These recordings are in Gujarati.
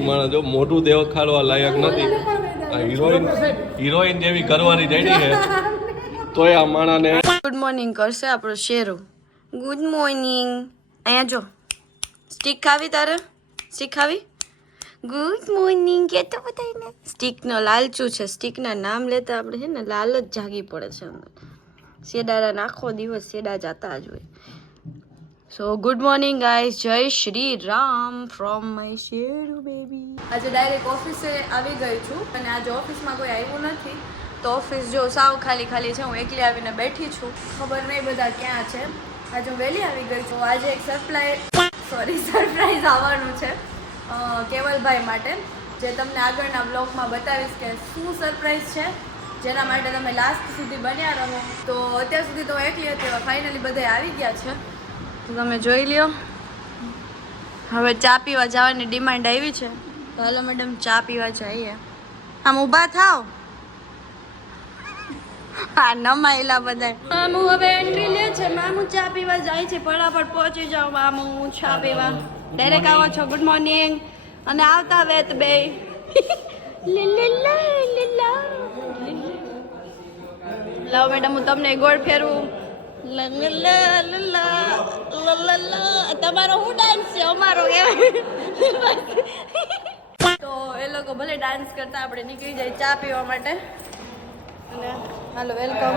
ઈ માણસ જો મોઢું દેખાડવા લાયક નથી. આ હિરોઈન જેવી કરવાની રેડી છે તોય આ માણાને ગુડ મોર્નિંગ કરશે આપણો શેરો. Good morning. અહીંયા જો સ્ટીક ખાવી તારે? સ્ટીક ખાવી? ગુડ મોર્નિંગ કે તો બધાને. સ્ટીકનો લાલચું છે. સ્ટીકના નામ લેતા આપણે છે ને લાલ જ જાગી પડે છે અંદર. શેડાના આખો દિવસ શેડા જાતા જ હોય. So good morning guys. Jai Shri Ram from my Sheru baby. આજે ડાયરેક્ટ ઓફિસે આવી ગઈ છું અને આજે ઓફિસમાં કોઈ આવ્યું નથી તો ઓફિસ જો સાવ ખાલી ખાલી છે. હું એકલી આવીને બેઠી છું. ખબર નહીં બધા ક્યાં છે. આજે હું વહેલી આવી ગઈ છું. આજે એક સરપ્રાઈઝ આવવાનું છે કેવલભાઈ માટે, જે તમને આગળના બ્લોગમાં બતાવીશ કે શું સરપ્રાઈઝ છે, જેના માટે તમે લાસ્ટ સુધી બન્યા રહો. તો અત્યાર સુધી તો એકલી હતી, ફાઇનલી બધા આવી ગયા છે. તમે જોઈ લ્યો. હવે ચા પીવા જવાની ડિમાન્ડ આવી છે તો હાલો મેડમ ચા પીવા જઈએ. આમ ઊભા થાવ. હા નમાયેલા બધા. મામું હવે એન્ટ્રી લે છે. મામું ચા પીવા જાય છે. ફટાફટ પહોંચી જાઓ મામું ચા પીવા. ડાયરેક્ટ આવો છો. Good morning. અને આવતા વેત બે લાવો મેડમ હું તમને ગોળ ફેરવું. તમારો હું ડાન્સ છે અમારો તો એ લોકો ભલે ડાન્સ કરતા આપણે નીકળી જાય ચા પીવા માટે. અને હાલો વેલકમ.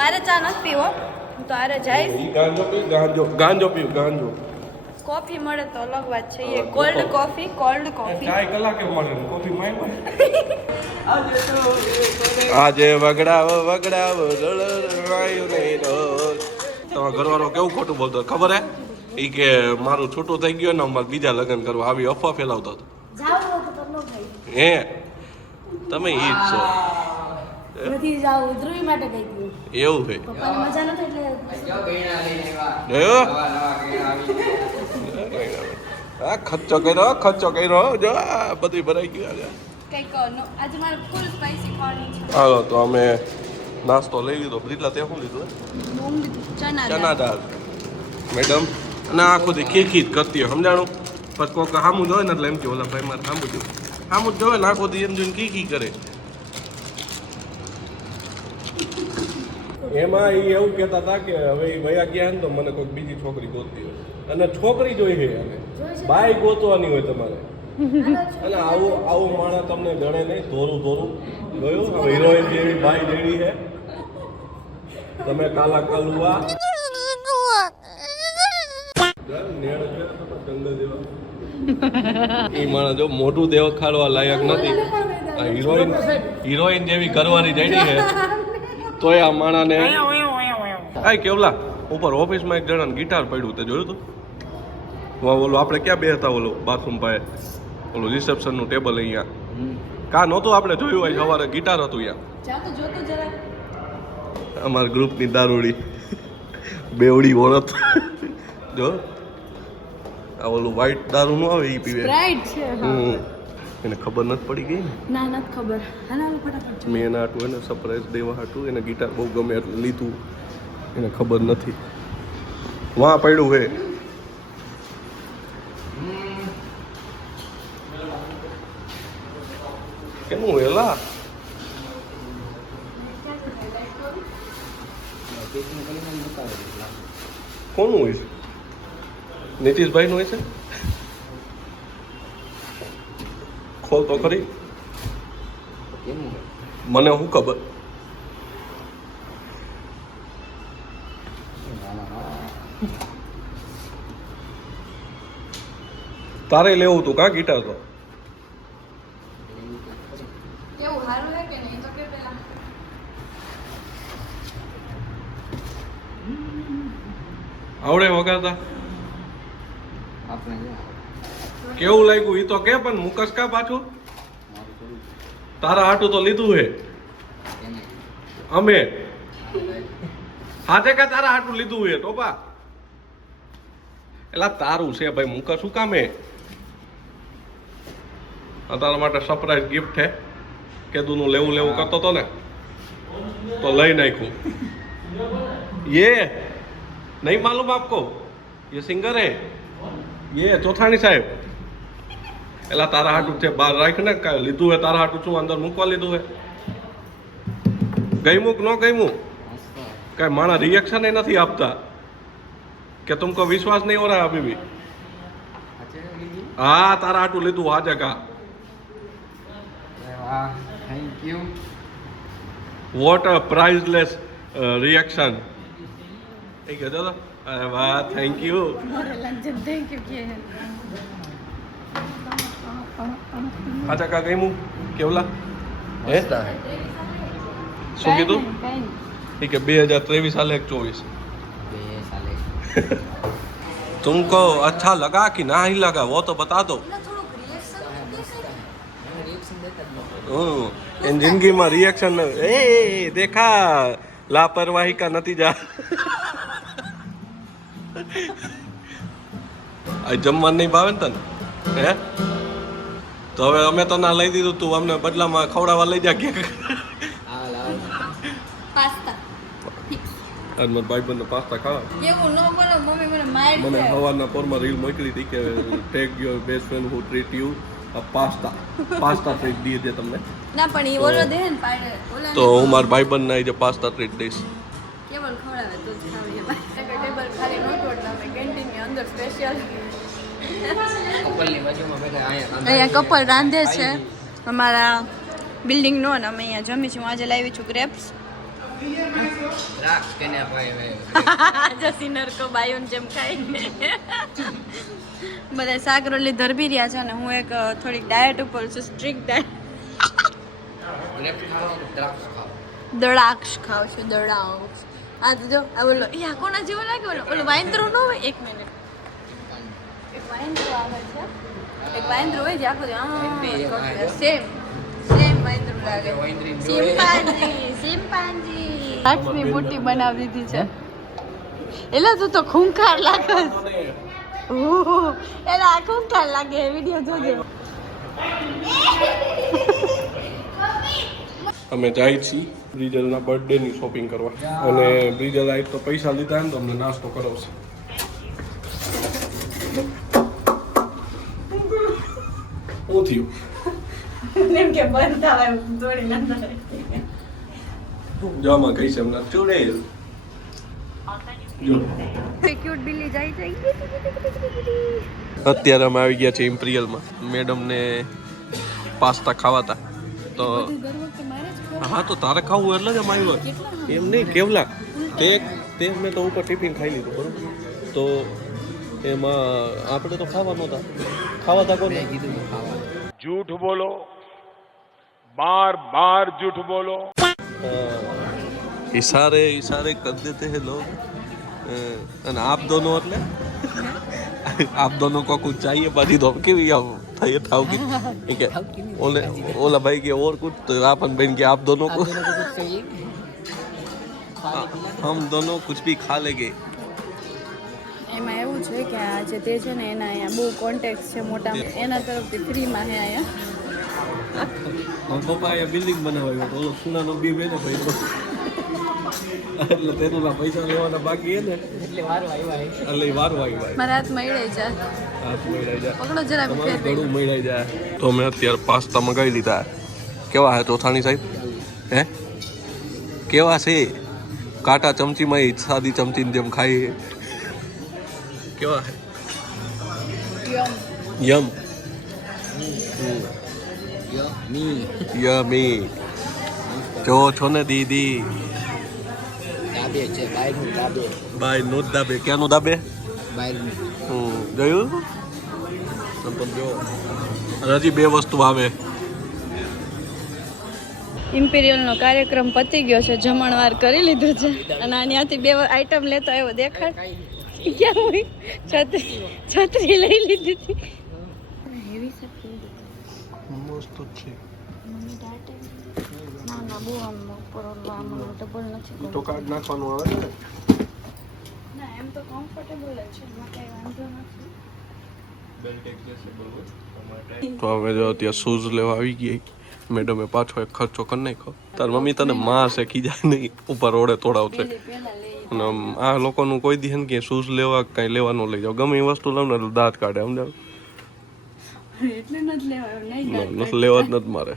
મારે ચા નથી પીવો, હું તો આરે જઈશ. ગાંજો કોફી મળે તો અલગ વાત છે. એ કોલ્ડ કોફી ચાય કલાકે મળે કોફી માં આજે વગડાવ રળવાયું નહીં રોજ. તમારા ઘરવાળો કેવું ખોટું બોલતો ખબર હે? ઈ કે મારું છૂટું થઈ ગયું ને અમારે બીજા લગ્ન કરવા આવી અફવા ફેલાવતો હતો. હે તમે ઈ જ છો. નથી જાવ ધ્રુવી માટે ગઈ હતી. એવું છે. પપ્પાને મજા નથી એટલે હા ખર્ચો કર્યો જો બધું ભરાઈ ગયું. કઈક આજે મારે ફૂલ સ્પાઈસી ખાવાની છે. હાલો તો અમે નાસ્તો લઈ લીધો. બ્રિટલા તે શું લીધું? ચના દાળ મેડમ. અને આખો દી ખીખી જ કરતી હોય સમજાણું. પછી કોક સામું જોવે ને એટલે એમ કે ઓલા ભાઈ મારે સામું જોયું. સામું જ જોવે ને આખો દી એમ જોઈને ખીખી કરે. એમાં એ એવું કહેતા હતા કે હવે એ વયા ગયા ને તો મને કોઈક બીજી છોકરી ગોતતી હોય અને છોકરી જોઈ છે અને બાઈ ગોતવાની હોય તમારે. અને આવું માણસ તમને ગણે નહીં. ધોરું જોયું હવે હિરોઈન જેવી બાઈ જેવી છે. તમે કાલા કાલુઆ જંગલ જેવા. એ માણસ જો મોઢું દેખાડવા લાયક નથી. આ હિરોઈન જેવી કરવાની રેડી છે તોય આ માણાને. આ કેવલા ઉપર ઓફિસમાં એક જણાને ગિટાર પડ્યું તે જોયું તું? ઓલું આપણે ક્યાં બે હતા ઓલું બાથરૂમ પાસે ઓલું રિસેપ્શનનું ટેબલ અહીંયા કા નહોતું આપણે જોયું હોય સવારે ગિટાર હતું અહીંયા. અમારા ગ્રુપની દારૂડી બેવડી ઓરત જો આ ઓલું વ્હાઈટ દારૂ નું આવે એ પીવે. એને ખબર નથી પડી ગઈ ને? ના નથી ખબર. મેં એના હાટું એને સરપ્રાઈઝ દેવા હાટું એને ગિટાર બહુ ગમે એટલે લીધું. એને ખબર નથી. વાં પડ્યું હે. કેનું હેલા કોનું હોય છે? નીતિશભાઈ નું હોય છે. ખોલ તો ખરી. મને શું ખબર. તારે લેવું તું કાં ગિટાર તો? કેવું સારું છે કે નહીં તો કે પેલા આવડે વગાડતા? કેવું લાગ્યું ઈ તો કે પણ મુકસ કા પાછું? તારા હાટું તો લીધું હે અમે. હાથે કા તારા હાટું લીધું હે ટોપા? એલા તારું છે ભાઈ મુકસ શું કામ હે? તારા માટે સરપ્રાઈઝ ગિફ્ટ હે. કેદુનું લેવું કરતો તો ને તો લઈ નાખ્યું. ये नहीं मालूम आपको? ये सिंगर है ये चौथानी साहब. એલા તારા હાટું છે બહાર રાખ ને કાંઈ લીધું હે તારા હાટું શું અંદર મૂકવા લીધું હે ગઈ મૂક ન ગઈ મૂક કાંઈ માણા રિએક્શન નથી આપતા કે તુમકો વિશ્વાસ નહીં હો रहा अभी भी हाँ तारा हाटू લીધું આ જગા thank you what a priceless reaction ठीक है चलो अरे वाह थैंक यू થેન્ક યુ કે આ જગા ગઈ હું કેવલા હે શું કીધું ठीक है 2023 साल 24 तुमको अच्छा लगा कि ना ही लगा वो तो बता दो इन जिंदगी में रिएक्शन ए देखा लापरवाही का नतीजा આ જમવાનું નહીં ભાવે ને તને હે તો હવે અમે તો ના લઈ દીધું તું અમને બદલામાં ખવડાવવા લઈ જા કે પાસ્તા અને મારા ભાઈબંધને પાસ્તા ખાવા એવું ન બોલો મમ્મી મને માર મને સવારના પોરમાં રીલ મોકલી હતી કે take your best friend who treat you a pasta treat દીધી તમને ના પણ ઈ ઓલો દે ને પાડે ઓલા તો હું મારા ભાઈબંધને આજે પાસ્તા ટ્રીટ દઈશ કેવલ ખવડાવે તો જ ખાવી એમાં ટેબલ ખાલી નો તોડતા અમે કેન્ટીન ની અંદર સ્પેશિયલ કપલની બાજુમાં બેઠા અહીંયા કપલ રાંધે છે અમારા બિલ્ડિંગ નો ને અમે અહીંયા જમી છું આજે લાવી છું ગ્રેપ્સ દ્રાક્ષ કેને અપાય જસીનર કો બાયોન જેમ ખાઈ બધા શાક રોટલી ધરબી રહ્યા છે અને હું એક થોડીક ડાયટ ઉપર છું સ્ટ્રિક્ટ ડાયટ ગ્રેપ્સ ખાઓ કે દ્રાક્ષ ખાઓ દ્રાક્ષ ખાવ છું દ્રાક્ષ આ તો જો આ બોલો યા કોના જેવો લાગે ઓલો વાઇન્દ્રો ન હોય એક મિનિટ એક વાઇન્દ્રો આવે છે એક વાઇન્દ્રો હોય જે આખો સેમ વાઇન્દ્રો લાગે સિમ્પાન્જી દ્રાક્ષની બુટ્ટી બનાવી દીધી છે એલા તું તો ખૂંખાર લાગે ઓહ એલા ખૂંખાર લાગે વિડિયો જોજે અમે જાય છીએ બ્રિજલના બર્થડેની શોપિંગ કરવા અને બ્રિજલ આઈ તો પૈસા લીધા ને તો અમને નાસ્તો કરાવશે શું થયું એમ કે બંધ આવે દોડી ના જામાં કઈ છે એમના ચૂડેલ જો ક્યુટ બિલ્લી જાય છે અત્યારે અમે આવી ગયા છે ઇમ્પિરિયલમાં મેડમને પાસ્તા ખાવાતા તો હા તો તારે ખાવું એટલે જ અમે આવ્યો એમ નહીં કેવલા તે મેં તો ઉપર ટિફિન ખાઈ લીધું બરોબર તો એમાં આપણે તો ખાવા નહોતા ખાવાતા કોને કીધું ખાવા झूठ बोलो बार बार झूठ बोलो इशारे इशारे कर देते हैं लोग અને આપ દોનો એટલે आप दोनों को कुछ चाहिए बाजी दो के भी हम ये था कि ठीक है ओला भाई के और कुछ तो अपन बहन के आप दोनों को हम दोनों कुछ भी खा लेंगे એમાં એવું છે કે આ જે તે છે ને એના અહીંયા બહુ કોન્ટેક્ટ છે મોટા એના તરફથી ફ્રીમાં હે અહીંયા પપ્પા અહીંયા બિલ્ડિંગ બનાવ્યો તો ઓલો સુનાનો બી વેચે ભાઈ એટલે તેના પૈસા લેવાના બાકી હે ને એટલે વારો આવ્યા એટલે વારો આવી ભાઈ મારા હાથ મળે છે હાથ મળાઈ જાય પકડો જરા તમારું ગળું મળાઈ જાય તો મેં અત્યારે પાસ્તા મંગાવી લીધા કેવા હે ચોથાણી સાહેબ હે કેવા છે કાંટા ચમચીમાં સાદી ચમચીની જેમ ખાઈ કેવા હે યમ યમી જો છો ને દીદી દાબે છે બાયનું દાબે બાય નો દાબે ક્યાંનો દાબે બાયનું જોયું પણ જો હજી બે વસ્તુ આવે ઇમ્પિરિયલનો કાર્યક્રમ પતી ગયો છે જમણવાર કરી લીધું છે અને આની બે આઈટમ લેતો આવ્યો દેખાડ ક્યાં હોય છત્રી લઈ લીધી હતી હેવી મસ્ત છે ના ના બહુ આમ ઉપર ડબલ નથી તો કાર્ડ નાખવાનું આવે ને ના એમ તો કમ્ફર્ટેબલ જ છે એમાં કઈ વાંધો નથી તો હવે જો ત્યાં શૂઝ લેવા આવી ગઈ મેડમે પાછો એક ખર્ચો કરી નાખ્યો તાર મમ્મી તને માં શેકી જાય નહીં ઉપર રોડે તોડાવશે અને આ લોકોનું કોઈ દી કે શૂઝ લેવા કાંઈ લેવાનું લઈ જાઓ ગમે એ વસ્તુ લાવ ને દાંત કાઢે સમજાવ એટલે નથી લેવાયો નહીં નથી લેવા જ નથી મારે.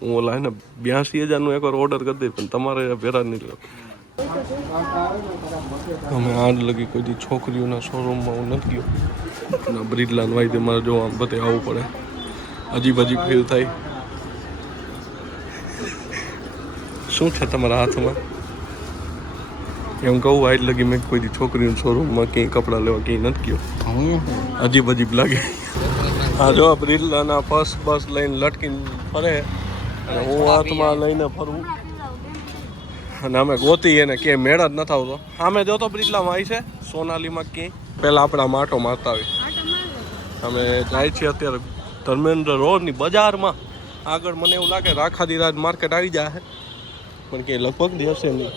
હું ઓલા ને 82,000 નું એકવાર ઓર્ડર કરી દઈ, પણ તમારે ભેરા નહીં લો. અમે આજ લગી કોઈ દી છોકરીઓના શોરૂમમાં હું નથી ગયો. બ્રિડલા વાય મારે જોવા બધે આવવું પડે. અજીબ અજીબ ફીલ થાય. શું છે તમારા હાથમાં? એમ કહું આજ લગી મેં કોઈ દી છોકરીઓના શોરૂમમાં ક્યાંય કપડાં લેવા ક્યાંય નથી ગયો. અજીબ અજીબ લાગે. હા જો બ્રિડલાના ફર્સ્ટ બસ લઈને લટકીને ફરે અને હું હાથમાં લઈને ફરું અને અમે ગોતી એને કે મેળ જ નથી આવતો. અમે જો તો બ્રિડલામાં આવી છે સોનાલીમાં ક્યાંય પહેલાં આપણા માટો મારતા આવી. અમે જાય છીએ અત્યારે ધર્મેન્દ્ર રોડની બજારમાં આગળ. મને એવું લાગે રાખા રાજ માર્કેટ આવી જાય પણ કે લગભગ દેશે નહીં.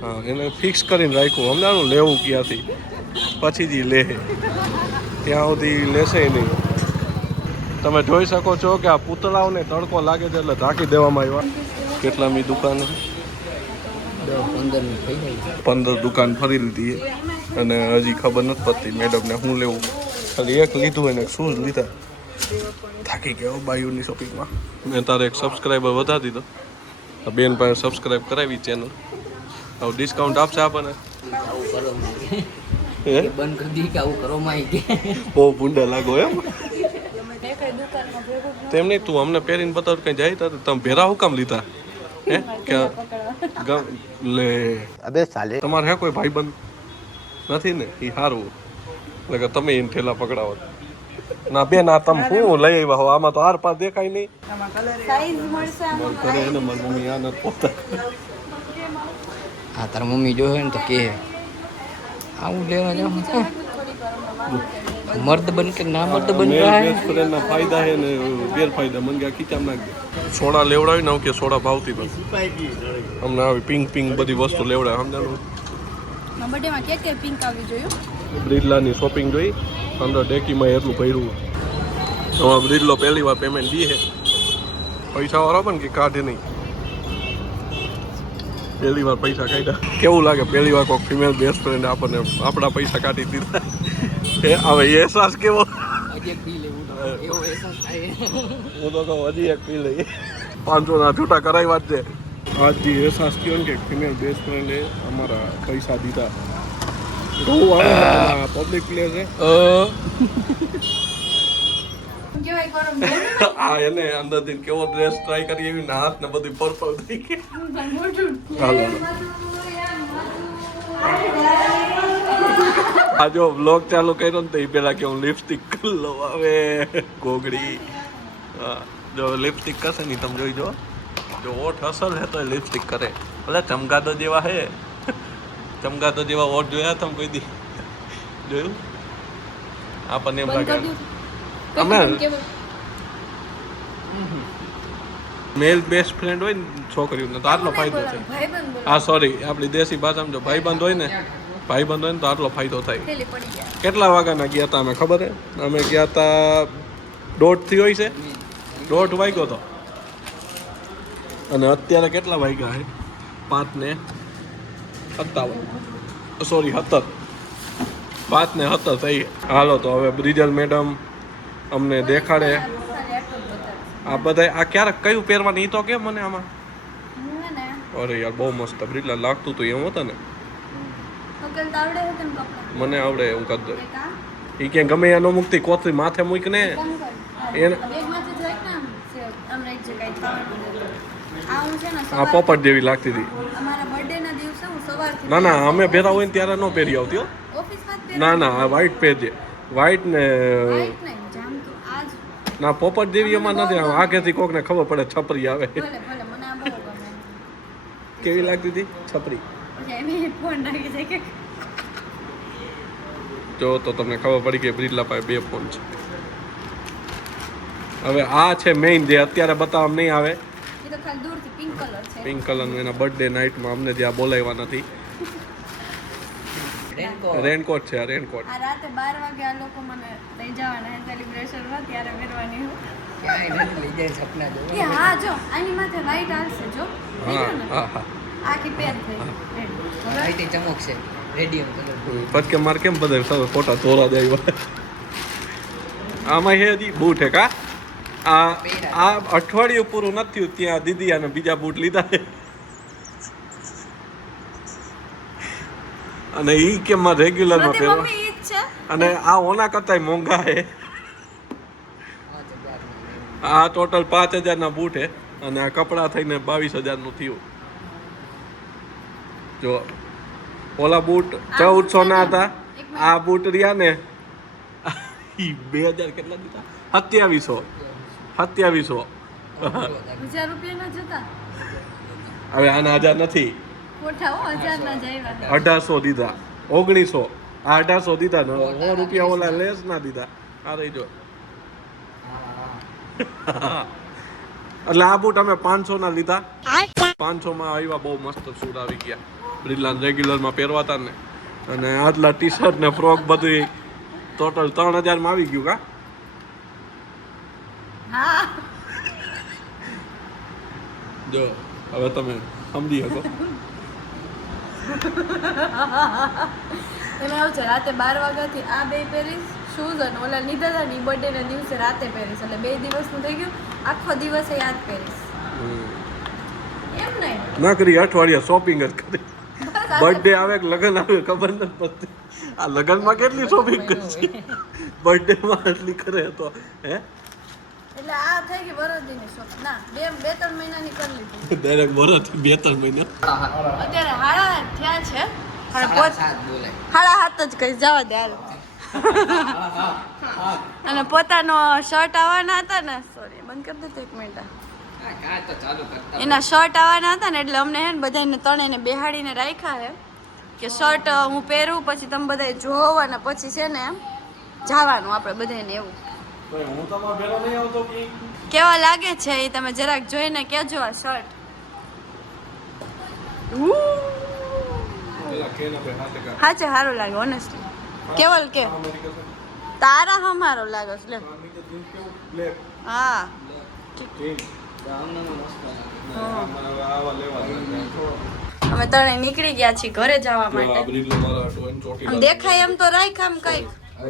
હા એને ફિક્સ કરીને રાખ્યું. અમને લેવું ક્યાંથી પછી જ લે ત્યાં સુધી લેશે નહીં. તમે જોઈ શકો છો કે આ પૂતળાઓને તડકો લાગે છે એટલે ઢાંકી દેવામાં આવ્યા. કેટલામી દુકાન? 15 દુકાન ફરી લીધી અને હજી ખબર નથી પડતી મેડમને શું લેવું. ખાલી એક લીધું એને શૂઝ લીધા. થાકી ગયો બાયુની શોપિંગમાં. મેં તારે એક સબસ્ક્રાઈબર વધારી દીધો. આ બેન પાસે સબસ્ક્રાઈબ કરાવી ચેનલ. હવે ડિસ્કાઉન્ટ આપશે આપણને? બંધ કરી દી કે આવું કરો માં બહુ ભૂંડા લાગો એમ. તેમ નહીં તું અમને પહેરીને બતાવ કઈ જાય તો તમે ભેરા હું કામ લીધા? હે કે લે અબે સાલે તમારે હે કોઈ ભાઈબંધ નથી ને? એ સારું એટલે કે તમે એને ઠેલા પકડાવો. ના બેન આ તમે શું લઈ આવ્યા હો? આમાં તો હાર પાર દેખાય નહીં. સાઈઝ મળશે આમાં. કરે એને મારી મમ્મી આ નથી પોતા. હા તાર મમ્મી જોવે ને તો કે આવું લેવા જાવ મર્દ બન કે ના મર્દ બન રહ્યા હે. ફ્રેન્ડના ફાયદા છે ને ગેરફાયદા. મને કે ખીચામાં નાખી દે. સોડા લેવડાવી ને કે સોડા ભાવતી નથી અમને. આવી પિંક પિંક બધી વસ્તુ લેવડાવે સમજાણું. બર્થડેમાં કે પિંક આવી જોયું. બ્રિડલાની શોપિંગ જોઈ. અંદર ડેકીમાં એટલું ભર્યું. હવે બ્રિડલો પહેલી વાર પેમેન્ટ દે છે. પૈસા વાળો પણ કે કાઢે નહીં. પહેલી વાર પૈસા કાઢ્યા. કેવું લાગે પહેલી વાર કોઈ ફિમેલ બેસ્ટ ફ્રેન્ડ આપણને આપણા પૈસા કાઢી દીધા? હવે અહેસાસ કેવો? હજી એક પી લેવું એવો અહેસાસ થાય. હું તો કહું હજી એક પી લઈએ. 500 છૂટા કરાવ્યા જ છે. આજ જે અહેસાસ થયો ને કે ફિમેલ બેસ્ટ ફ્રેન્ડે અમારા પૈસા દીધા. પબ્લિક પ્લેસ છે. આ એને અંદરથી કેવો ડ્રેસ ટ્રાય કરી એવી ને હાથ ને બધી પર્પલ થઈ ગઈ. હાલો આ જો બ્લોગ ચાલુ કર્યો ને તો એ પેલા કે હું લિપસ્ટિક કરી લઉં. હવે ગોગડી જો લિપસ્ટિક કરશે ને તમે જોઈ જો ઓઠ અસર હે તો લિપસ્ટિક કરે. ભલે ચમકાદો જેવા હે. ચમકાદો જેવા ઓઠ જોયા તમે કોઈ દી જોયું? આપણને એમ લાગે અમે મેલ બેસ્ટ ફ્રેન્ડ હોય ને છોકરીઓને તો આટલો ફાયદો છે. હા સોરી આપણી દેશી ભાષામાં જો ભાઈબંધ હોય ને તો આટલો ફાયદો થાય. કેટલા વાગ્યાના ગયા હતા અમે ખબર હે? અમે ગયા હતા 1:30 હોય છે. 1:30 વાગ્યો હતો અને અત્યારે કેટલા વાગ્યા છે? 5:57. સોરી 17. 5:17 થઈ. હાલો તો હવે બ્રિજલ મેડમ અમને દેખાડે આ બધા. આ ક્યારેક કયું પહેરવાની તો કેમ મને આમાં? અરે યાર બહુ મસ્ત બ્રિજલા લાગતું હતું એમ હતા ને. મને આવડે હું કરી દઉં. એ ક્યાં ગમે એનો મુક્તિ કોથળી માથે મૂકને એને આ પોપટ જેવી લાગતી હતી. ના ના અમે ભેરા હોય ને ત્યારે ન પહેરી આવતી હો. ના ના આ વ્હાઈટ પહેરજે. વ્હાઈટ ને ના પોપટ જેવી એમાં નથી. આગેથી કોકને ખબર પડે છપરી આવે. કેવી લાગતી હતી છપરી? જો તો તમને ખબર પડી કે બ્રિજલા પાસે 2 ફોન છે. હવે આ છે મેઇન જે અત્યારે બતાવવામાં નહીં આવે. પિંક કલરનું એના બર્થડે નાઇટમાં અમને જ્યાં બોલાવ્યા નથી. રેનકોટ છે. આ રેનકોટ રાતે 12 વાગે આ લોકો મને લઈ જવાના હે સેલિબ્રેશનમાં ત્યારે પહેરવાની હું. ક્યાંય નથી લઈ જાય સપના જો. હા જો આની માથે વ્હાઈટ આવશે જો. હા હા આખી પેર થઈ. લાઈટ ચમકશે રેડિયમ કલર. પછી કે મારે કેમ બધા ફોટા તોરા જાય. આમાં હે હજી બૂટ હે કા આ અઠવાડિયું પૂરું નથી થયું ત્યાં દીદી આને બીજા બૂટ લીધા છે અને ઈ કે માં રેગ્યુલર માં બધી પહેરવા મમ્મી ઈ જ છે અને આ ઓના કરતાય મોંઘા હે આ ટોટલ 5000 ના બૂટ હે અને આ કપડા થઈને 22000 નું થયું જો ઓલા બૂટ 1400 ના હતા આ બૂટ રહ્યા ને ઈ 2000 કેટલા દીધા 2700 1000 રૂપિયાના જતા હવે આના 1000 નથી કોઠા 1000 ના જાયવા 1800 દીધા 1900 આ 1800 દીધા ને 100 રૂપિયા ઓલા લેસ ના દીધા આ રહી જો એટલે આ બૂટ અમે 500 ના લીધા 500 માં આવ્યા બહુ મસ્ત સૂટ આવી ગયા બ્રિલાન રેગ્યુલર માં પહેરવાતા ને અને આટલા ટી શર્ટ ને ફ્રોક બધું ટોટલ 3000 માં આવી ગયું કા હા જો હવે તમે સમજી શકો એમાં એવું છે રાતે 12 વાગ્યાથી આ બે પહેરીશ શૂઝ અને ઓલા લીધા હતા ને બર્થડે ના દિવસે રાતે પહેરીશ એટલે 2 દિવસનું થઈ ગયું આખો દિવસે યાદ કરીશ એમ નહીં ના કરી અઠવાડિયા શોપિંગ જ કરી બર્થડે આવે કે લગન આવે ખબર નથી પડતી આ લગનમાં કેટલી શોપિંગ કરશે બર્થડે માં એટલી કરે તો હે એટલે આ થઈ ગઈ વરદીની શોપ ના 2-3 મહિનાની કરી લીધી ડાયરેક્ટ વરસ 2-3 મહિના અત્યારે હાડા થયા છે સાત બોલે 7:30 જ કઈ જવા દે હાલ અને પોતાનો શર્ટ આવવાના હતા ને સોરી બંધ કરી દે તો 1 મિનિટ કાંઈ તો ચાલુ કરતા એના શર્ટ આવવાના હતા ને એટલે અમને હે ને બધાને ત્રણેયને બેહાડીને રાખ્યા હે કે શર્ટ હું પહેરું પછી તમે બધાએ જોવાના પછી છે ને જવાનું આપણે બધાને એવું હું તમારા ભેરો નહીં આવતો કે કેવા લાગે છે એ તમે જરાક જોઈને કહેજો આ શર્ટ પેલા કેના પે હાથે કા હા છે સારું લાગે ઓનેસ્ટલી કેવલ કે તારા હમારો લાગે છે લે બ્લેક હા અમે ત્રણે નીકળી ગયા છીએ ઘરે જવા માટે બ્રિલો મારા હાટુ એન ચોટી આમ દેખાય એમ તો રાખ આમ કઈક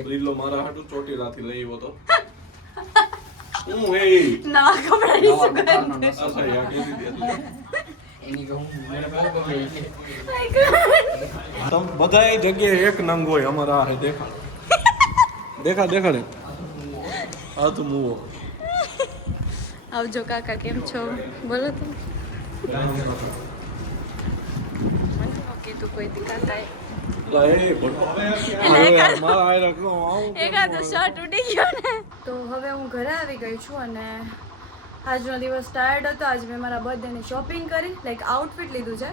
બ્રિલો મારા હાટુ ચોટી રાથી લઈ આવ્યો તો હું એ નવા કપડાની સુગંધ અસા યા કે દીધી એની કહું મને બહુ ગમે તમ બધાય જગ્યાએ એક નંગ હોય અમારા આ દેખાડે આ તો મુવો આવજો કાકા કેમ છો બોલો તો મને કીધું કોઈ દિખાતા એકાદો શર્ટ ઉડી ગયો ને તો હવે હું ઘરે આવી ગઈ છું અને આજનો દિવસ ટાયર્ડ હતો આજ મેં મારા બર્થડેની શોપિંગ કરી લાઈક આઉટફિટ લીધું છે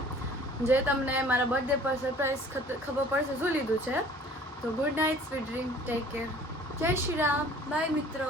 જે તમને મારા બર્થડે પર સરપ્રાઈઝ ખબર પડશે શું લીધું છે તો good night sweet dream take care જય શ્રી રામ બાય મિત્રો